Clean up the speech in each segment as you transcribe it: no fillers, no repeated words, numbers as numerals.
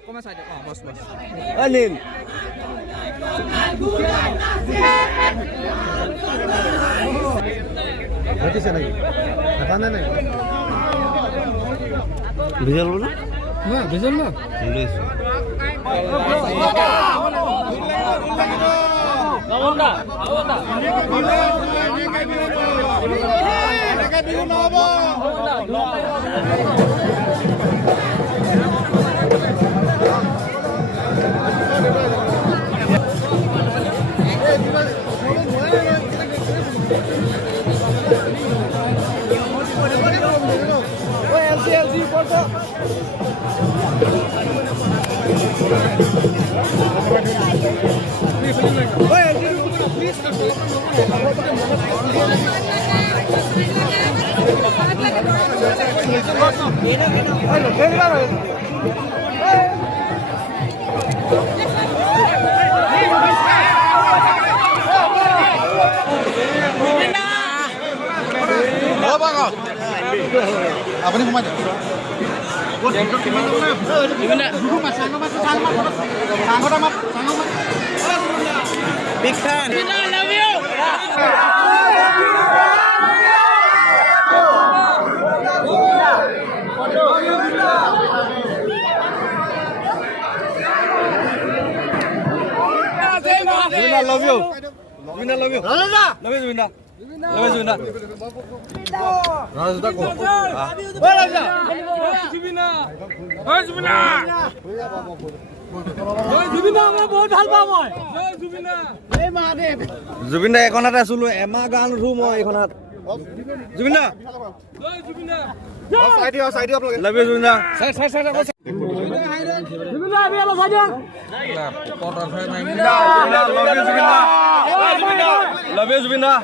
অকমান চাই দিয়ক বছ বছ নীল ঘটিছে নাকি এটা নাই ভিজল বলো না ভিজল না আপুনি সোমাই দিয়ক Big fan. I love you. Zubina love you. Zubina love you. Love you Zubina. Love you Zubina. Raza sudah kok. Woi Raza. Zubina. Woi Zubina. Zubeen দা এখনত আছিলো এমাহ গান উঠো মই এখনত জুবিন দা চাই দিও আপোনালোকে লাভ ইউ জুবিন দা জুবিন দা আমি অলপ চাই দিয়ক লাভ ইউ জুবিন দা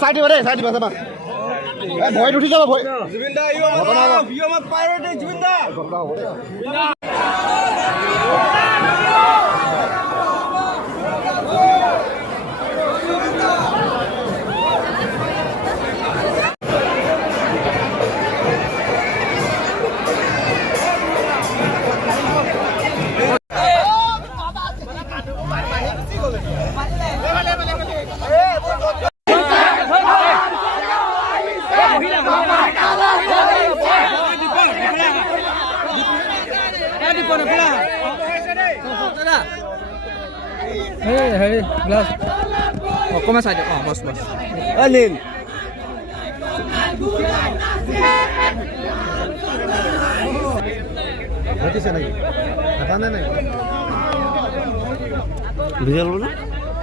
চাই দিবা দেই চাই দিবা চাবা ভয়ত উঠি যাব ভয় জুবিন দা ইউ আৰ মাই প্ৰায়ৰিটি জুবিন দা হেৰি গ্লাছ অকমান চাই দিয়ক বছ বছ নীল ঘটিছে নাকি এটা নাই ভিজল বলো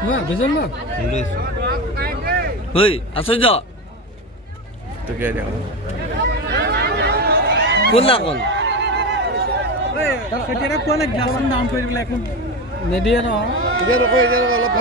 না ভিজল না ঐ আশ্চর্য তোকে দেখো কোন না কোন কেতিয়াবা কোৱা নাই গ্লাছখন ডাউন কৰি দিবলৈ একো নিদিয়ে ন এতিয়া অলপ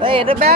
Đây, đây bác.